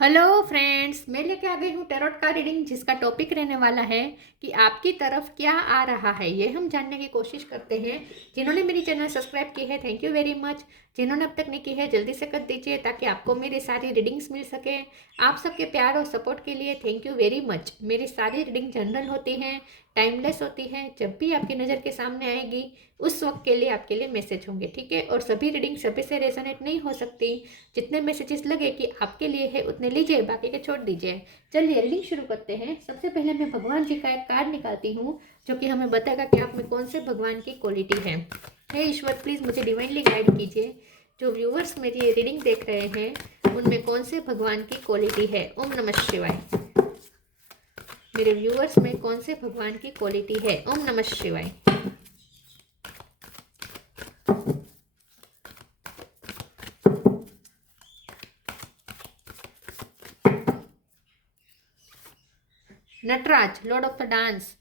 Hello friends, मैं लेके आ गई हूँ टैरोट का रीडिंग जिसका टॉपिक रहने वाला है कि आपकी तरफ क्या आ रहा है। ये हम जानने की कोशिश करते हैं। जिन्होंने मेरी चैनल सब्सक्राइब की है, थैंक यू वेरी मच। जिन्होंने अब तक नहीं की है, जल्दी से कर दीजिए ताकि आपको मेरी सारी रीडिंग्स मिल सके। आप सबके प्यार और सपोर्ट के लिए थैंक यू वेरी मच। मेरी सारी रीडिंग जनरल होती हैं, टाइमलेस होती है। जब भी आपकी नज़र के सामने आएगी उस वक्त के लिए आपके लिए मैसेज होंगे, ठीक है। और सभी रीडिंग सभी से रेजोनेट नहीं हो सकती। जितने मैसेजेस लगे कि आपके लिए है उतने लीजिए, बाकी के छोड़ दीजिए। चलिए रीडिंग शुरू करते हैं। सबसे पहले मैं भगवान जी का एक कार्ड निकालती हूँ जो कि हमें बताएगा कि आप में कौन से भगवान की क्वालिटी है। हे ईश्वर, प्लीज़ मुझे डिवाइनली गाइड कीजिए। जो व्यूअर्स मेरी ये रीडिंग देख रहे हैं उनमें कौन से भगवान की क्वालिटी है। ओम नमः शिवाय। मेरे व्यूअर्स में कौन से भगवान की क्वालिटी है। ओम नमः शिवाय। Nataraj, lord of the dance.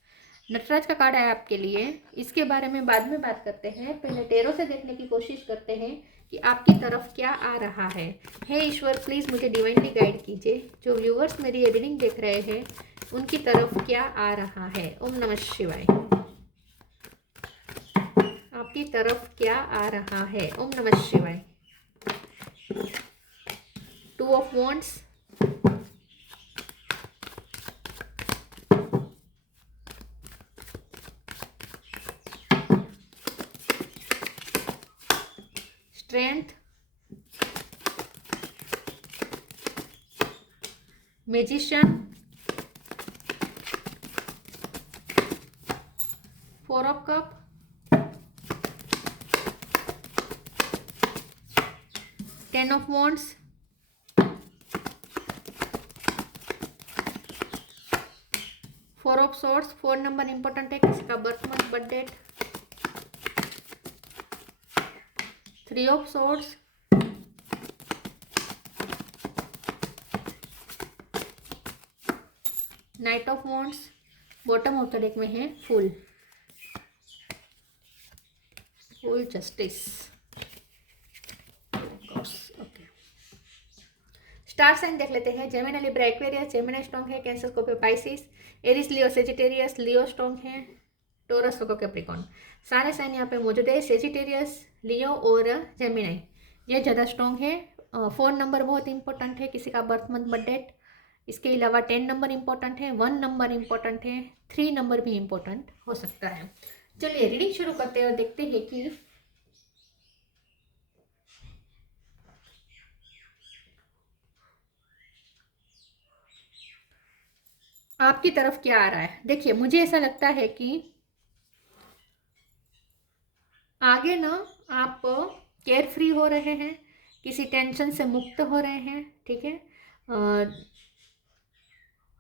Nataraj का कार्ड है आपके लिए। इसके बारे में बाद में बात करते हैं, पहले टेरो से देखने की कोशिश करते हैं कि आपकी तरफ क्या आ रहा है। हे ईश्वर, प्लीज़ मुझे डिवाइनली गाइड कीजिए। जो व्यूअर्स मेरी ये रीडिंग देख रहे हैं उनकी तरफ क्या आ रहा है। ओम नमः शिवाय। आपकी तरफ क्या आ रहा है। ओम नमः शिवाय। Two of wands, strength, magician, four of cups, ten of wands, four of swords. 4 number important है, किसी का birth month birth date. 3 of swords, knight of wands. Bottom of the deck में है full, full justice. Okay, star sign देख लेते हैं। Gemini, Libra, Aquarius. Gemini strong है, Cancer, Scorpio, Pisces. Aries, Leo, Sagittarius. Leo strong है, Taurus, Virgo, Capricorn. सारे sign यहाँ पे मौजूद है। सेजिटेरियस, लियो और जेमिनी ये ज़्यादा स्ट्रॉन्ग है। 4 नंबर बहुत इंपॉर्टेंट है, किसी का बर्थ मंथ बर्थ डेट। इसके अलावा 10 नंबर इंपॉर्टेंट है, 1 नंबर इंपॉर्टेंट है, 3 नंबर भी इंपॉर्टेंट हो सकता है। चलिए रीडिंग शुरू करते हैं और देखते हैं कि आपकी तरफ क्या आ रहा है। देखिए, मुझे ऐसा लगता है कि आगे ना आप केयर फ्री हो रहे हैं, किसी टेंशन से मुक्त हो रहे हैं, ठीक है।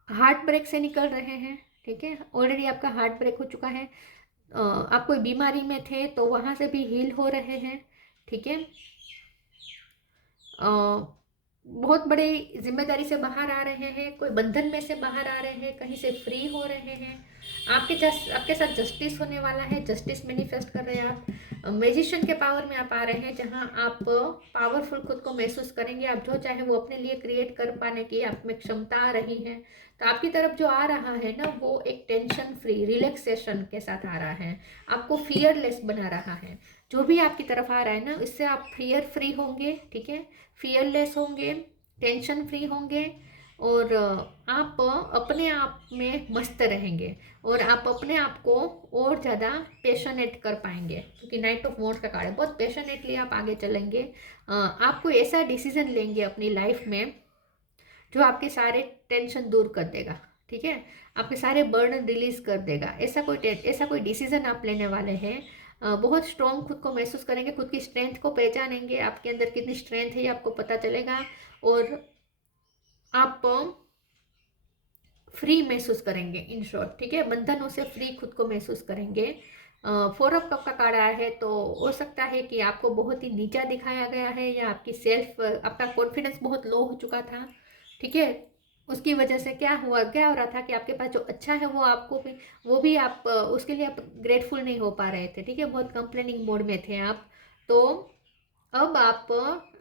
हार्ट ब्रेक से निकल रहे हैं, ठीक है। ऑलरेडी आपका हार्ट ब्रेक हो चुका है। आप कोई बीमारी में थे तो वहाँ से भी हील हो रहे हैं, ठीक है। बहुत बड़ी जिम्मेदारी से बाहर आ रहे हैं, कोई बंधन में से बाहर आ रहे हैं, कहीं से फ्री हो रहे हैं। आपके साथ जस्टिस होने वाला है, जस्टिस मैनिफेस्ट कर रहे हैं आप। मैजिशियन के पावर में आप आ रहे हैं, जहां आप पावरफुल खुद को महसूस करेंगे। आप जो चाहे वो अपने लिए क्रिएट कर पाने की आप में क्षमता आ रही है। तो आपकी तरफ जो आ रहा है ना, वो एक टेंशन फ्री रिलैक्सेशन के साथ आ रहा है, आपको फियरलेस बना रहा है। जो भी आपकी तरफ आ रहा है ना, इससे आप फियर फ्री होंगे, ठीक है। फियरलेस होंगे, टेंशन फ्री होंगे और आप अपने आप में मस्त रहेंगे और आप अपने आप को और ज़्यादा पैशनेट कर पाएंगे, क्योंकि नाइट ऑफ वॉन्ड्स का कार्ड है। बहुत पैशनेटली आप आगे चलेंगे। आप कोई ऐसा डिसीजन लेंगे अपनी लाइफ में जो आपके सारे टेंशन दूर कर देगा, ठीक है। आपके सारे बर्डन रिलीज कर देगा। ऐसा कोई डिसीजन आप लेने वाले हैं। बहुत स्ट्रॉन्ग खुद को महसूस करेंगे, खुद की स्ट्रेंथ को पहचानेंगे, आपके अंदर कितनी स्ट्रेंथ है ये आपको पता चलेगा और आप फ्री महसूस करेंगे, इन शॉर्ट, ठीक है। बंधनों से फ्री खुद को महसूस करेंगे। 4 ऑफ कप का कार्ड आया है, तो हो सकता है कि आपको बहुत ही नीचा दिखाया गया है या आपका कॉन्फिडेंस बहुत लो हो चुका था, ठीक है। उसकी वजह से क्या हो रहा था कि आपके पास जो अच्छा है वो भी आप उसके लिए आप ग्रेटफुल नहीं हो पा रहे थे, ठीक है। बहुत कंप्लेनिंग मोड में थे आप। तो अब आप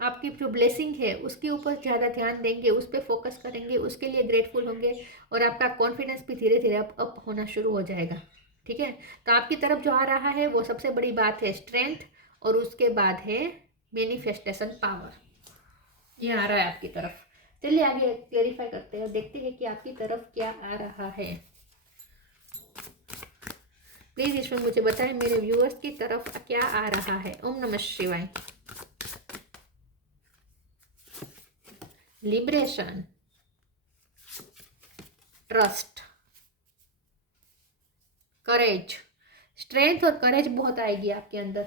आपकी जो ब्लेसिंग है उसके ऊपर ज़्यादा ध्यान देंगे, उस पर फोकस करेंगे, उसके लिए ग्रेटफुल होंगे और आपका कॉन्फिडेंस भी धीरे धीरे अप होना शुरू हो जाएगा। ठीक है, तो आपकी तरफ जो आ रहा है वो सबसे बड़ी बात है स्ट्रेंथ, और उसके बाद है मैनिफेस्टेशन पावर। ये आ रहा है आपकी तरफ। चलिए आगे क्लेरिफाई करते हैं, देखते हैं कि आपकी तरफ क्या आ रहा है। प्लीज ईश्वर मुझे बताएं मेरे व्यूअर्स की तरफ क्या आ रहा है। ओम नमः शिवाय। लिबरेशन, ट्रस्ट, करेज, स्ट्रेंथ और करेज बहुत आएगी आपके अंदर।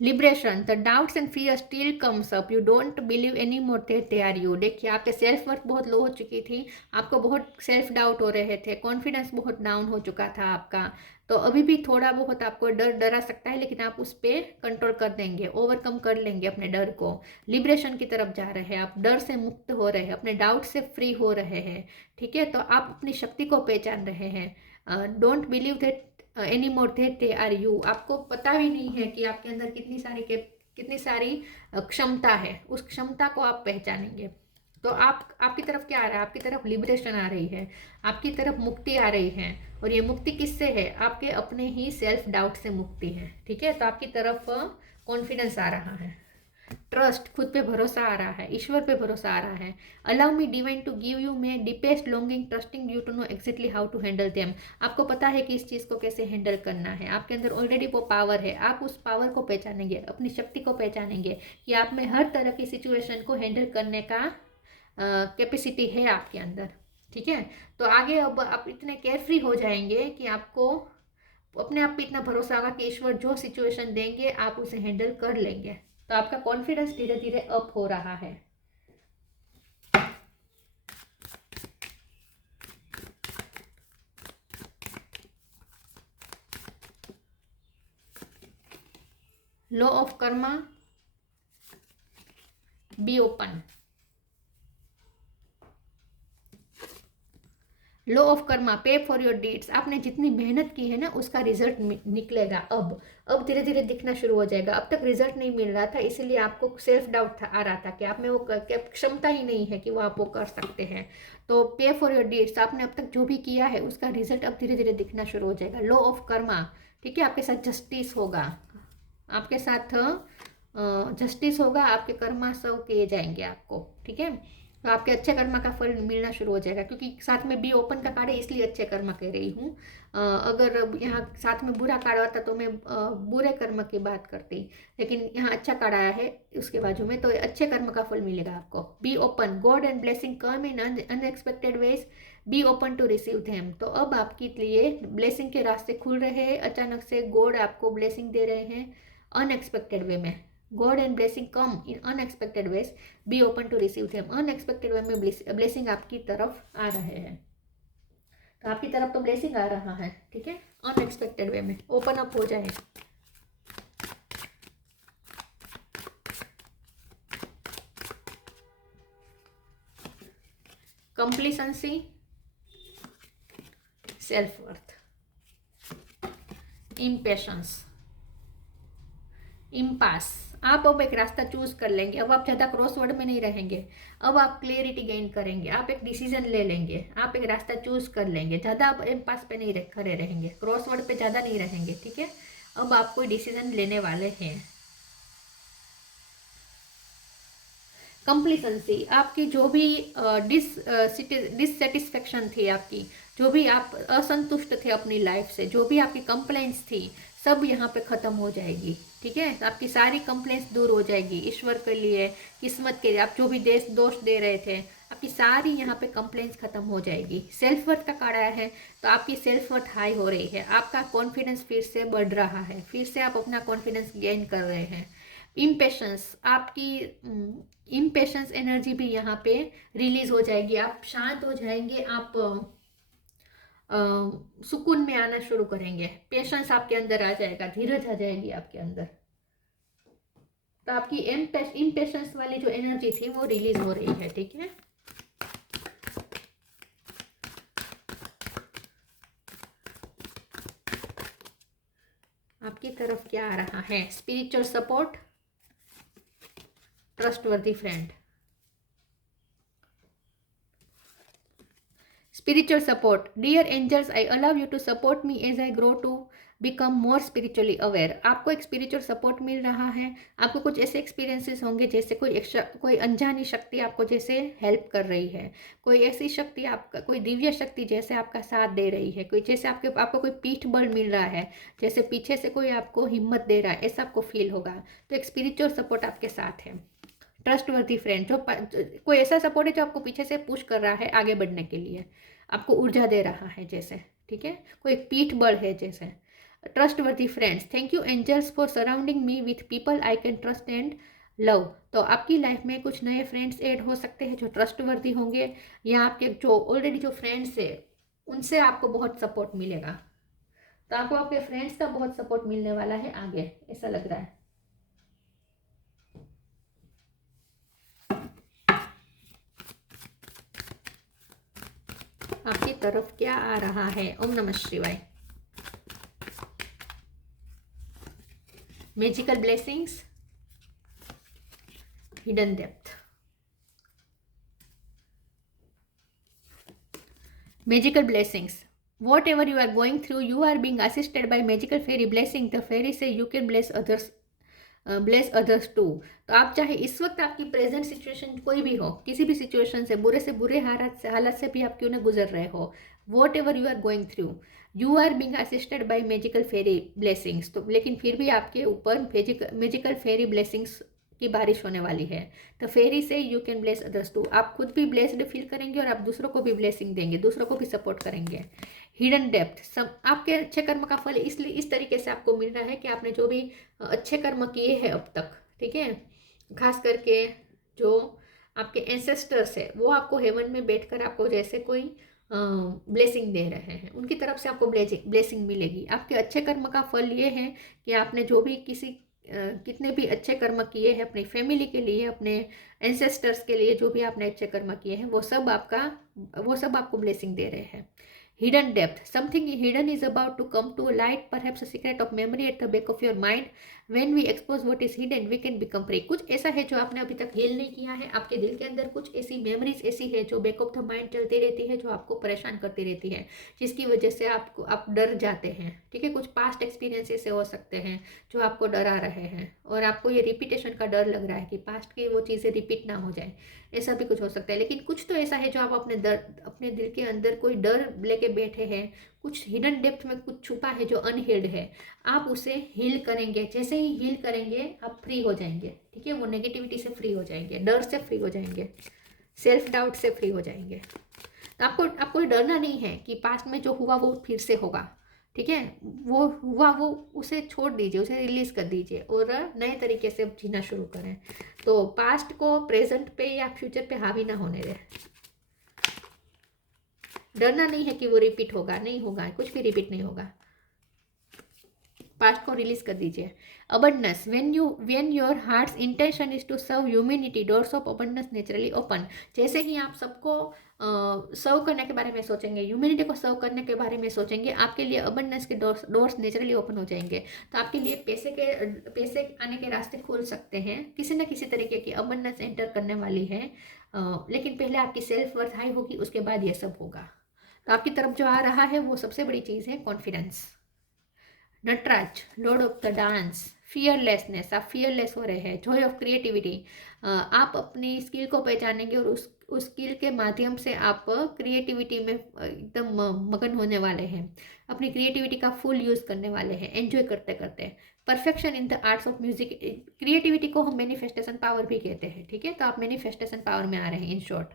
Liberation, the doubts and fear still comes up, you don't believe any more that they are you. देखिए आपके सेल्फ वर्थ बहुत लो हो चुकी थी, आपको बहुत सेल्फ डाउट हो रहे थे, कॉन्फिडेंस बहुत डाउन हो चुका था आपका। तो अभी भी थोड़ा बहुत आपको डर डरा सकता है, लेकिन आप उस पर कंट्रोल कर देंगे, ओवरकम कर लेंगे अपने डर को। लिबरेशन की तरफ जा रहे हैं आप, डर से मुक्त हो रहे हैं, अपने डाउट से फ्री हो रहे हैं। ठीक है, तो आप अपनी शक्ति को पहचान रहे हैं। Don't believe that any more that they are you. आपको पता भी नहीं है कि आपके अंदर कितनी सारी क्षमता है, उस क्षमता को आप पहचानेंगे। तो आप आपकी तरफ क्या आ रहा है, आपकी तरफ लिबरेशन आ रही है, आपकी तरफ मुक्ति आ रही है। और ये मुक्ति किससे है, आपके अपने ही सेल्फ डाउट से मुक्ति है। ठीक है, तो आपकी तरफ कॉन्फिडेंस आ रहा है, ट्रस्ट, खुद पे भरोसा आ रहा है, ईश्वर पे भरोसा आ रहा है। Allow me divine to give you my deepest longing trusting you to know exactly how to handle them. आपको पता है कि इस चीज़ को कैसे हैंडल करना है, आपके अंदर ऑलरेडी वो पावर है। आप उस पावर को पहचानेंगे, अपनी शक्ति को पहचानेंगे कि आप में हर तरह की सिचुएशन को हैंडल करने का कैपेसिटी है आपके अंदर। ठीक है, तो आगे अब आप इतने केयरफ्री हो जाएंगे कि आपको अपने आप पे इतना भरोसा होगा कि ईश्वर जो सिचुएशन देंगे आप उसे हैंडल कर लेंगे। तो आपका कॉन्फिडेंस धीरे धीरे अप हो रहा है। Law of Karma, be open. Law of Karma, पे फॉर योर डीड्स। आपने जितनी मेहनत की है ना उसका रिजल्ट निकलेगा। अब धीरे धीरे दिखना शुरू हो जाएगा। अब तक रिजल्ट नहीं मिल रहा था, इसीलिए आपको सेल्फ डाउट आ रहा था कि आप में वो क्षमता ही नहीं है कि वो आप वो कर सकते हैं। तो पे फॉर योर डीड्स, आपने अब तक जो भी किया है उसका रिजल्ट अब धीरे धीरे दिखना शुरू हो जाएगा। लॉ ऑफ कर्मा, ठीक है, आपके साथ जस्टिस होगा, आपके साथ जस्टिस होगा, आपके कर्मा सब किए जाएंगे आपको। ठीक है, तो आपके अच्छे कर्मा का फल मिलना शुरू हो जाएगा, क्योंकि साथ में बी ओपन का कार्ड है इसलिए अच्छे कर्मा कह रही हूँ। अगर यहाँ साथ में बुरा कार्ड आता तो मैं बुरे कर्म की बात करती, लेकिन यहाँ अच्छा कार्ड आया है उसके बाजू में, तो अच्छे कर्म का फल मिलेगा आपको। Be open, God and blessing come in unexpected ways, be open to receive them. तो अब आपके लिए ब्लेसिंग के रास्ते खुल रहे हैं, अचानक से गॉड आपको ब्लेसिंग दे रहे हैं अनएक्सपेक्टेड वे में। God and blessing come in unexpected ways, be open to receive them. Unexpected way में ब्लेसिंग आपकी तरफ आ रहे हैं। तो आपकी तरफ तो ब्लेसिंग आ रहा है, ठीक है, अनएक्सपेक्टेड वे में ओपन अप हो जाए। कंप्लीसेंसी, सेल्फ वर्थ, इम्पेशंस, इम्पास। आप अब एक रास्ता चूज कर लेंगे, अब आप ज़्यादा क्रॉसवर्ड में नहीं रहेंगे, अब आप क्लियरिटी गेन करेंगे, आप एक डिसीजन ले लेंगे, आप एक रास्ता चूज कर लेंगे, ज़्यादा आप इम्पास पे नहीं खड़े रहेंगे, क्रॉसवर्ड पे ज़्यादा नहीं रहेंगे। ठीक है, अब आप कोई डिसीजन लेने वाले हैं। कंप्लीसेंसी, आपकी जो भी डिससेटिस्फेक्शन थी, आपकी जो भी आप असंतुष्ट थे अपनी लाइफ से, जो भी आपकी कंप्लेंट्स थी, सब यहाँ पे ख़त्म हो जाएगी। ठीक है, आपकी सारी कंप्लेंट्स दूर हो जाएगी। ईश्वर के लिए, किस्मत के लिए, आप जो भी दोष दे रहे थे, आपकी सारी यहाँ पे कंप्लेंट्स खत्म हो जाएगी। सेल्फ वर्थ का कार्ड आया है, तो आपकी सेल्फ वर्थ हाई हो रही है, आपका कॉन्फिडेंस फिर से बढ़ रहा है, फिर से आप अपना कॉन्फिडेंस गेन कर रहे हैं। इम्पेशंस, आपकी इम्पेशंस एनर्जी भी यहाँ पे रिलीज हो जाएगी, आप शांत हो जाएंगे, आप सुकून में आना शुरू करेंगे, पेशेंस आपके अंदर आ जाएगा, धीरज आ जाएगी आपके अंदर। तो आपकी इम्पेशंस वाली जो एनर्जी थी वो रिलीज हो रही है। ठीक है, आप आपकी तरफ क्या आ रहा है? Spiritual support, trustworthy friend. Spiritual support. Dear angels, I allow you to support me as I grow to become more spiritually aware. आपको एक स्पिरिचुअल सपोर्ट मिल रहा है। आपको कुछ ऐसे एक्सपीरियंसेस होंगे जैसे कोई अनजानी शक्ति आपको जैसे हेल्प कर रही है, कोई ऐसी शक्ति आपका, कोई दिव्य शक्ति जैसे आपका साथ दे रही है, कोई जैसे आपको कोई पीठ बल मिल रहा है, जैसे पीछे से कोई आपको हिम्मत दे रहा है, ऐसा आपको फील होगा। तो एक स्पिरिचुअल सपोर्ट आपके साथ है। ट्रस्टवर्दी फ्रेंड, जो कोई ऐसा सपोर्ट है जो आपको पीछे से पुश कर रहा है आगे बढ़ने के लिए, आपको ऊर्जा दे रहा है जैसे, ठीक है, कोई पीठ बल है जैसे। Trustworthy friends, thank you angels for surrounding me with people I can trust and love. तो आपकी लाइफ में कुछ नए फ्रेंड्स ऐड हो सकते हैं जो ट्रस्टवर्दी होंगे, या आपके जो ऑलरेडी जो फ्रेंड्स है उनसे आपको बहुत सपोर्ट मिलेगा। तो आपको आपके फ्रेंड्स का बहुत सपोर्ट मिलने वाला है आगे, ऐसा लग रहा है। आपकी तरफ क्या आ रहा है? ओम नमः शिवाय। Magical blessings, hidden depth. Magical blessings, whatever you are going through, you are being assisted by magical fairy blessing. The fairy से you can bless others too. तो आप चाहे इस वक्त आपकी प्रेजेंट सिचुएशन कोई भी हो, किसी भी सिचुएशन से, बुरे हालात से भी आप क्यों ना गुजर रहे हो, whatever you are going through, you are being assisted by magical fairy blessings. तो लेकिन फिर भी आपके ऊपर मैजिकल फेरी ब्लेसिंग्स की बारिश होने वाली है। तो फेरी से you can bless others too, आप खुद भी ब्लेस्ड फील करेंगे और आप दूसरों को भी ब्लेसिंग देंगे, दूसरों को भी सपोर्ट करेंगे। हिडन डेप्थ, आपके अच्छे कर्म का फल इसलिए इस तरीके से आपको मिल रहा है कि आपने जो भी अच्छे कर्म किए हैं अब तक, ठीक है, खास करके जो आपके एंसेस्टर्स है वो आपको हेवन में बैठकर आपको जैसे कोई ब्लेसिंग दे रहे हैं, उनकी तरफ से आपको ब्लेसिंग मिलेगी। आपके अच्छे कर्म का फल ये है कि आपने जो भी कितने भी अच्छे कर्म किए हैं अपनी फैमिली के लिए, अपने एंसेस्टर्स के लिए, जो भी आपने अच्छे कर्म किए हैं वो सब आपको ब्लेसिंग दे रहे हैं। Hidden depth, something hidden is about to come to light, perhaps a secret of memory at the back of your mind. When we expose what is hidden, we can become free. कुछ ऐसा है जो आपने अभी तक heal नहीं किया है, आपके दिल के अंदर कुछ ऐसी मेमोरीज ऐसी है जो बैक ऑफ द माइंड चलती रहती है, जो आपको परेशान करती रहती है, जिसकी वजह से आप डर जाते हैं, ठीक है। कुछ पास्ट एक्सपीरियंस ऐसे हो सकते हैं जो आपको डरा रहे हैं, और आपको ये रिपीटेशन का डर लग रहा है कि पास्ट की वो चीज़ें रिपीट ना हो जाए, ऐसा भी कुछ हो सकता है। लेकिन कुछ तो ऐसा है जो आप अपने दिल के अंदर कोई डर लेके बैठे हैं, कुछ हिडन डेप्थ में कुछ छुपा है जो अनहील्ड है, आप उसे हील करेंगे। जैसे ही हील करेंगे आप फ्री हो जाएंगे, ठीक है, वो नेगेटिविटी से फ्री हो जाएंगे, डर से फ्री हो जाएंगे, सेल्फ डाउट से फ्री हो जाएंगे। तो आपको डरना नहीं है कि पास्ट में जो हुआ वो फिर से होगा, ठीक है, वो हुआ वो उसे छोड़ दीजिए, उसे रिलीज कर दीजिए और नए तरीके से जीना शुरू करें। तो पास्ट को प्रेजेंट पे या फ्यूचर पे हावी ना होने दें। डरना नहीं है कि वो रिपीट होगा, नहीं होगा, कुछ भी रिपीट नहीं होगा। पास्ट को रिलीज कर दीजिए। Abundance, when your heart's intention is to serve humanity, doors of abundance naturally open. जैसे ही आप सबको सर्व करने के बारे में सोचेंगे, ह्यूमैनिटी को सर्व करने के बारे में सोचेंगे, आपके लिए अबंडेंस के डोर्स नेचुरली ओपन हो जाएंगे। तो आपके लिए पैसे आने के रास्ते खुल सकते हैं, किसी न किसी तरीके की अबंडेंस एंटर करने वाली है। लेकिन पहले आपकी सेल्फ वर्थ हाई होगी, उसके बाद ये सब होगा। तो आपकी तरफ जो आ रहा है वो सबसे बड़ी चीज़ है confidence. Nataraj, lord of the dance, fearlessness, आप फियरलेस हो रहे हैं। जॉय ऑफ क्रिएटिविटी, आप अपनी स्किल को पहचानेंगे और उस स्किल के माध्यम से आप क्रिएटिविटी में एकदम मगन होने वाले हैं, अपनी क्रिएटिविटी का फुल यूज़ करने वाले हैं, एंजॉय करते करते। Perfection in the arts of music, creativity को हम मैनिफेस्टेशन पावर भी कहते हैं, ठीक है, तो आप मैनिफेस्टेशन पावर में आ रहे हैं in short.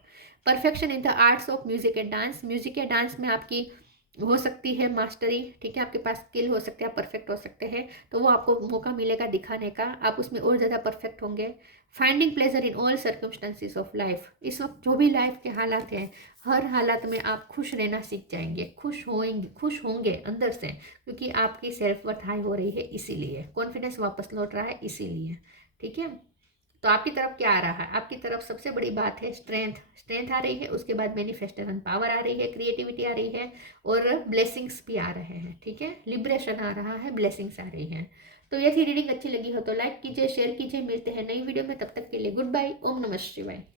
Perfection in the arts of music and dance, music या डांस में आपकी हो सकती है मास्टरी, ठीक है, आपके पास स्किल हो सकते हैं, आप परफेक्ट हो सकते हैं, तो वो आपको मौका मिलेगा दिखाने का, आप उसमें और ज़्यादा परफेक्ट होंगे। Finding pleasure in all circumstances of life, इस वक्त जो भी लाइफ के हालात हैं, हर हालात में आप खुश रहना सीख जाएंगे, खुश होंगे अंदर से, क्योंकि आपकी सेल्फ वर्थ हाई हो रही है, इसीलिए कॉन्फिडेंस वापस लौट रहा है, इसीलिए, ठीक है। तो आपकी तरफ क्या आ रहा है? आपकी तरफ सबसे बड़ी बात है स्ट्रेंथ, स्ट्रेंथ आ रही है, उसके बाद मैनिफेस्टेशन पावर आ रही है, क्रिएटिविटी आ रही है और ब्लेसिंग्स भी आ रहे हैं, ठीक है, लिबरेशन आ रहा है, ब्लेसिंग्स आ रही हैं। तो ये थी रीडिंग, अच्छी लगी हो तो लाइक कीजिए, शेयर कीजिए, मिलते हैं नई वीडियो में, तब तक के लिए गुड बाय, ओम नमः शिवाय।